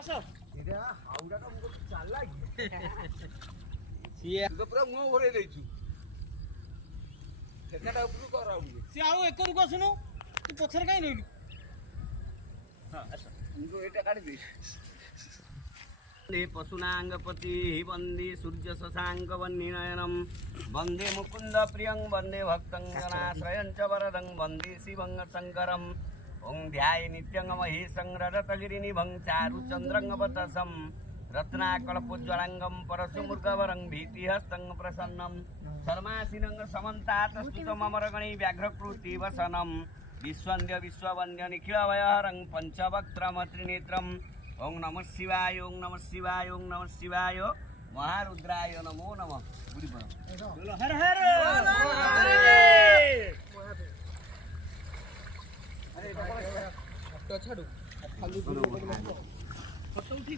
ଆସ ଏଇଟା ହାଉଡାଟା ମୁଁ କହୁଛି ଚାଲିଲା କି ସିଏ ତୁ ତ ପୁରା ମୁହଁ ଘୋରେଇ ଦେଇଛୁ ସେକାଟା ଉପରୁ କର ଆଉ ଟିକେ ସିଏ ଆଉ ଏକରକୁ ଆସୁନୁ ତୁ ପଛରେ କାହିଁ ରହିଲୁ ହଁ ଆସ ମୁଁ ତ ଏଇଟା କାଢିଦେବି वन्दे पशूनाङ्गपति वन्दे सूर्य शशाङ्क वह्निनयनं वन्दे मुकुन्द प्रियं वन्दे भक्तं जनाश्रयं च वरदं वन्दे शिवं शङ्करं ॐ ध्याये नित्यं महेशं रजतगिरिनिभं चारुचन्द्रं रत्नाकल्पोज्ज्वलंगं परशुमृगवरं भीतिहस्तं प्रसन्नं शर्मासीनं समन्तातस्तुतमरगणै व्याघ्रकृतिवसनं विश्वन्द्य विश्ववन्द्य निखिलभयहरं पञ्चवक्त्रमत्रिनेत्रम् ओं नमः शिवाय ओं नमः शिवाय ओं नमः शिवाय महारुद्राय नमो नमः बुढ़ी पड़ो बोलो हर हर अरे छाड़ू खाली फोटो उठी